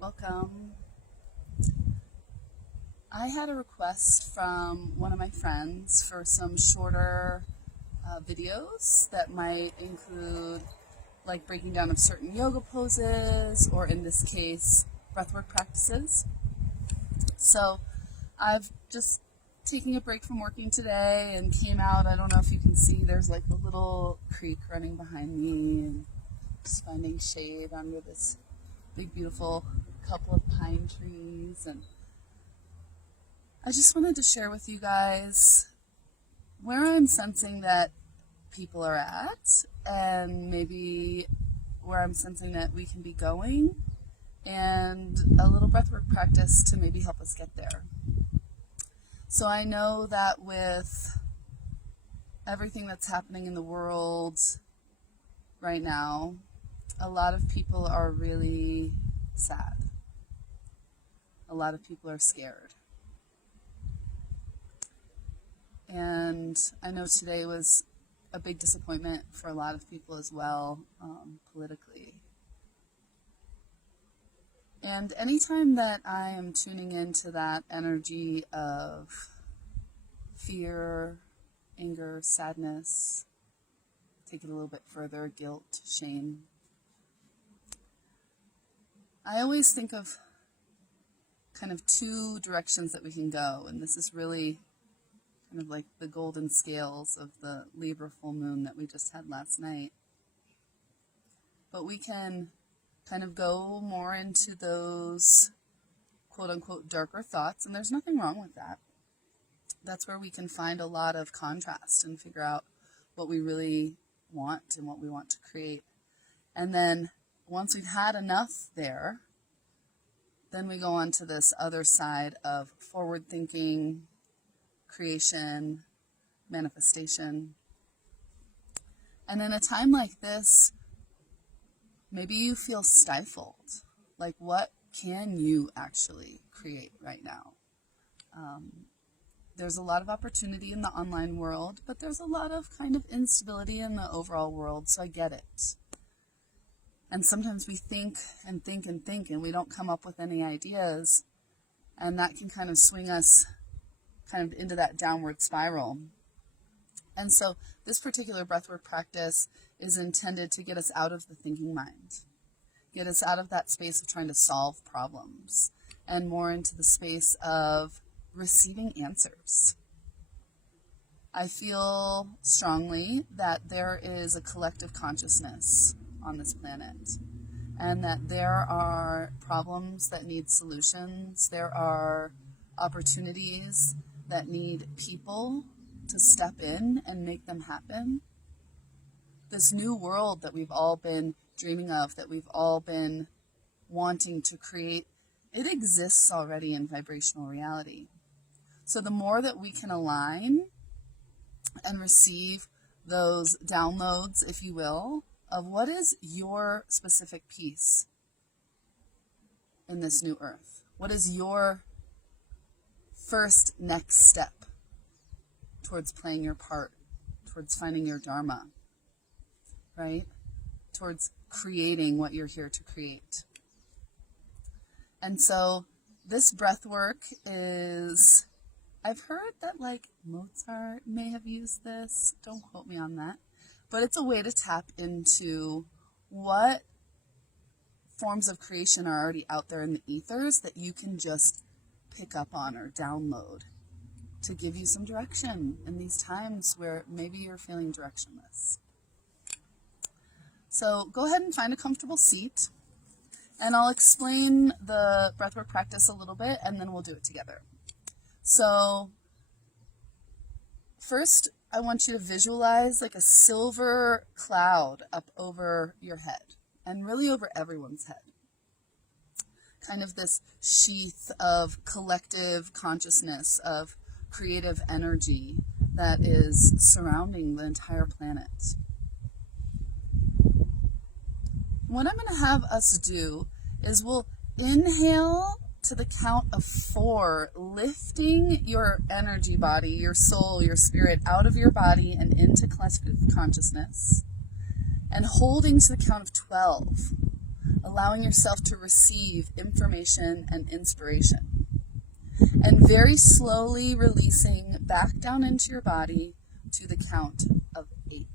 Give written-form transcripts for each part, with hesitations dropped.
Welcome. I had a request from one of my friends for some shorter videos that might include like breaking down of certain yoga poses, or in this case, breathwork practices. So I've just taking a break from working today and came out. I don't know if you can see, there's like a little creek running behind me, and just finding shade under this big beautiful couple of pine trees. And I just wanted to share with you guys where I'm sensing that people are at, and maybe where I'm sensing that we can be going, and a little breathwork practice to maybe help us get there. So I know that with everything that's happening in the world right now, a lot of people are really sad. A lot of people are scared. And I know today was a big disappointment for a lot of people as well, politically. And anytime that I am tuning into that energy of fear, anger, sadness, take it a little bit further, guilt, shame, I always think of kind of two directions that we can go, and this is really kind of like the golden scales of the Libra full moon that we just had last night. But we can kind of go more into those quote-unquote darker thoughts, and there's nothing wrong with that. That's where we can find a lot of contrast and figure out what we really want and what we want to create. And then once we've had enough there, then we go on to this other side of forward thinking, creation, manifestation. And in a time like this, maybe you feel stifled. Like, what can you actually create right now? There's a lot of opportunity in the online world, but there's a lot of kind of instability in the overall world, so I get it. And sometimes we think and think and think, and we don't come up with any ideas, and that can kind of swing us kind of into that downward spiral. And so this particular breathwork practice is intended to get us out of the thinking mind, get us out of that space of trying to solve problems, and more into the space of receiving answers. I feel strongly that there is a collective consciousness on this planet, and that there are problems that need solutions. There are opportunities that need people to step in and make them happen. This new world that we've all been dreaming of, that we've all been wanting to create, it exists already in vibrational reality. So the more that we can align and receive those downloads, if you will, of what is your specific piece in this new earth? What is your first next step towards playing your part, towards finding your dharma, right? Towards creating what you're here to create. And so this breath work is, I've heard that like Mozart may have used this, don't quote me on that, but it's a way to tap into what forms of creation are already out there in the ethers that you can just pick up on or download to give you some direction in these times where maybe you're feeling directionless. So go ahead and find a comfortable seat, and I'll explain the breathwork practice a little bit, and then we'll do it together. So first, I want you to visualize like a silver cloud up over your head, and really over everyone's head. Kind of this sheath of collective consciousness, of creative energy that is surrounding the entire planet. What I'm going to have us do is we'll inhale to the count of 4, lifting your energy body, your soul, your spirit out of your body and into collective consciousness, and holding to the count of 12. allowing yourself to receive information and inspiration. And very slowly releasing back down into your body to the count of 8.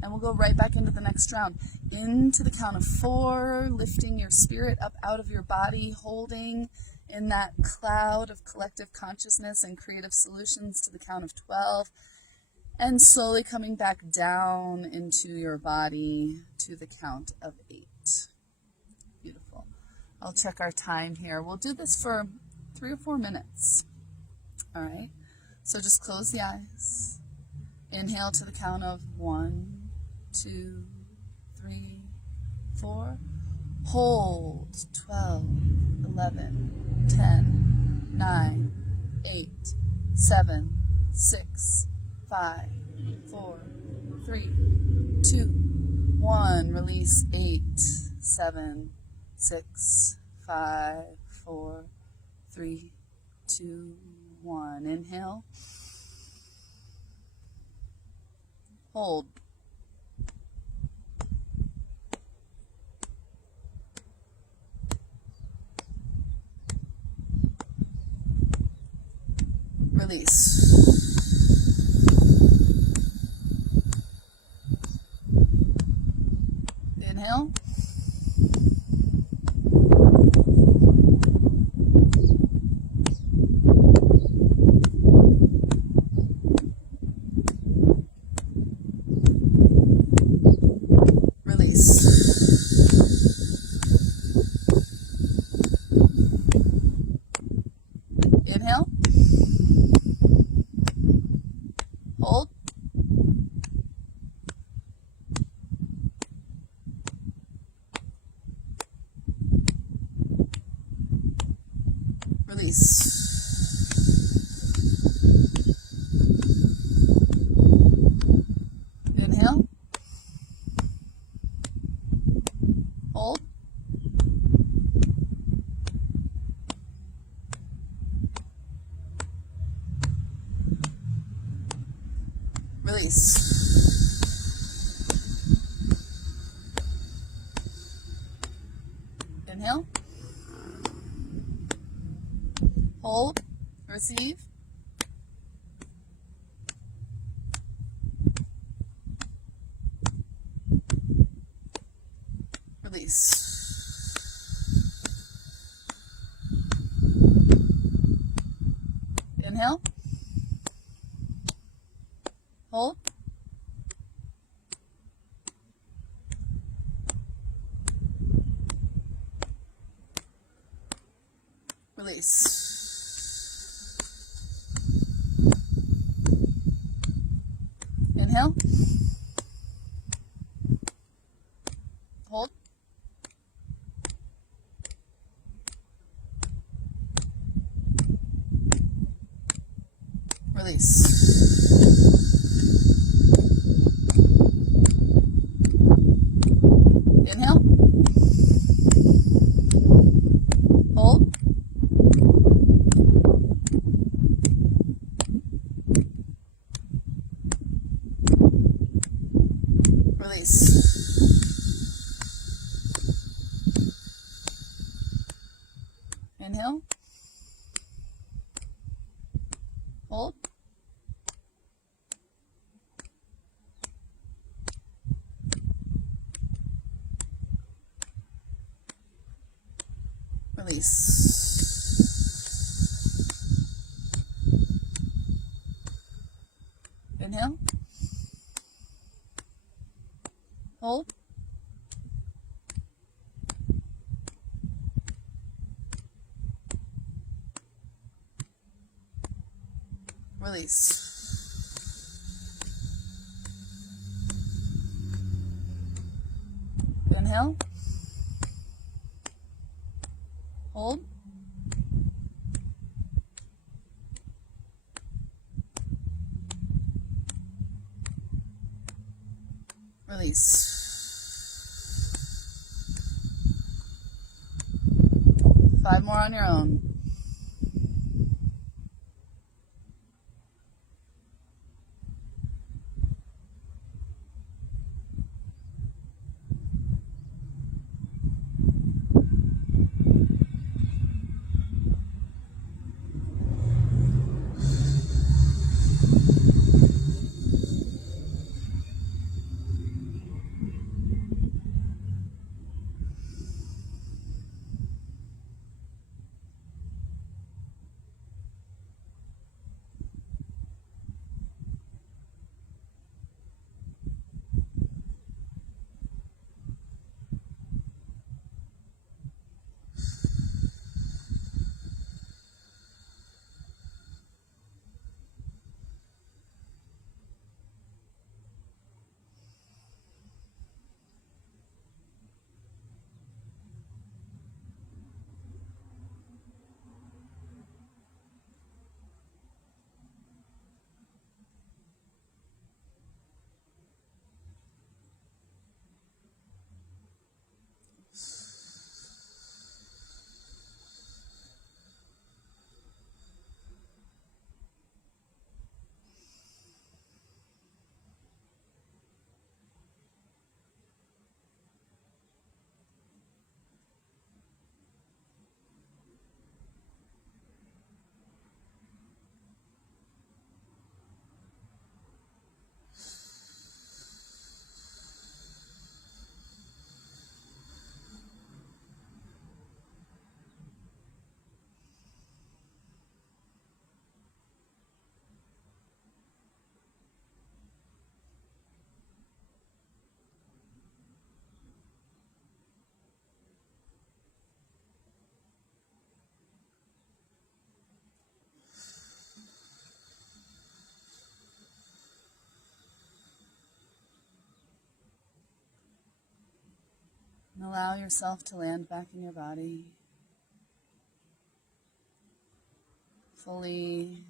And we'll go right back into the next round. Into the count of 4, lifting your spirit up out of your body, holding in that cloud of collective consciousness and creative solutions to the count of 12. And slowly coming back down into your body to the count of 8. Beautiful. I'll check our time here. We'll do this for 3 or 4 minutes. All right. So just close the eyes. Inhale to the count of 1, 2, 3, 4. Hold. 12, 11, 10, 9, 8, 7, 6, 5, 4, 3, 2, 1. Release. 8, 7, 6, 5, 4, 3, 2, 1. Inhale. Hold. Release. Inhale. Release. Inhale. Hold. Release. Inhale. Hold. Release. Inhale. Hold. Receive. Release. Inhale. Hold. Release. Inhale. Hold. Release. Inhale. Hold. Release. Inhale. Hold. Release. Inhale. Hold. Release. Inhale. Hold. Release. Five more on your own. And allow yourself to land back in your body fully.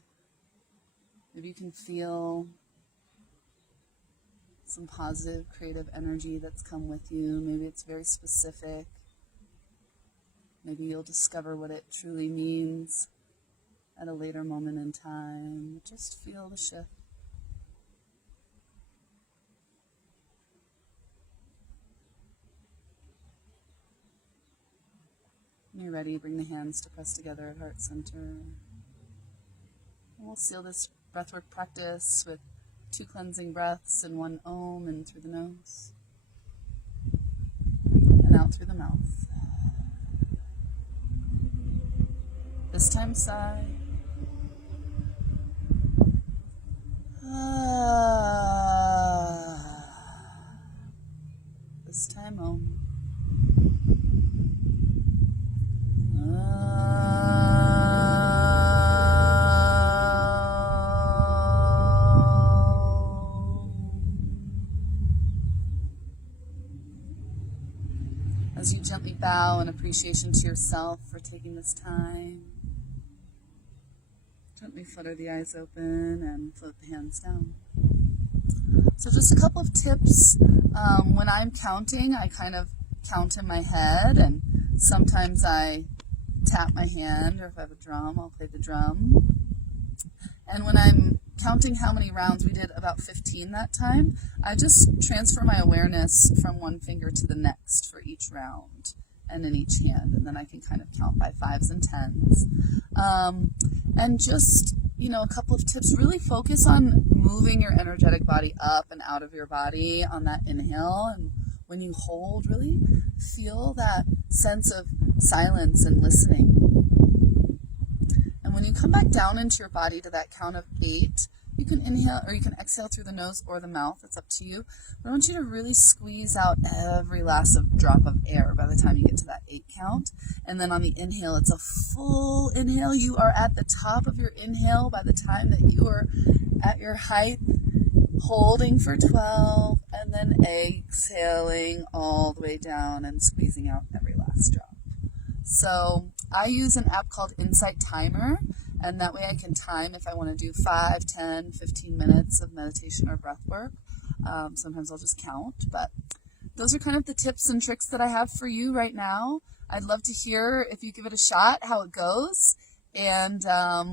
Maybe you can feel some positive creative energy that's come with you. Maybe it's very specific. Maybe you'll discover what it truly means at a later moment in time. Just feel the shift. When you're ready, bring the hands to press together at heart center. And we'll seal this breathwork practice with 2 cleansing breaths and 1 Om in through the nose and out through the mouth. This time sigh. This time Om. As you gently bow in appreciation to yourself for taking this time, gently flutter the eyes open and float the hands down. So just a couple of tips. When I'm counting, I kind of count in my head, and sometimes I tap my hand, or if I have a drum, I'll play the drum. And when I'm counting how many rounds, we did about 15 that time, I just transfer my awareness from one finger to the next for each round and in each hand, and then I can kind of count by 5s and 10s. And just, a couple of tips, really focus on moving your energetic body up and out of your body on that inhale, and when you hold, really feel that sense of silence and listening. And when you come back down into your body to that count of 8, you can inhale or you can exhale through the nose or the mouth. It's up to you. But I want you to really squeeze out every last drop of air by the time you get to that 8 count. And then on the inhale, it's a full inhale. You are at the top of your inhale by the time that you are at your height, holding for 12, and then exhaling all the way down and squeezing out every last drop. So I use an app called Insight Timer, and that way I can time if I want to do 5, 10, 15 minutes of meditation or breath work. Sometimes I'll just count, but those are kind of the tips and tricks that I have for you right now. I'd love to hear, if you give it a shot, how it goes, and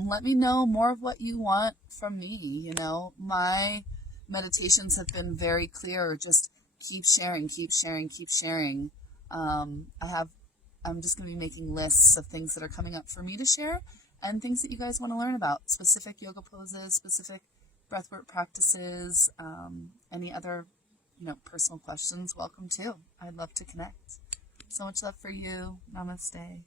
let me know more of what you want from me. My meditations have been very clear. Just keep sharing, keep sharing, keep sharing. I'm just going to be making lists of things that are coming up for me to share and things that you guys want to learn about, specific yoga poses, specific breathwork practices, any other, personal questions, welcome too. I'd love to connect. So much love for you. Namaste.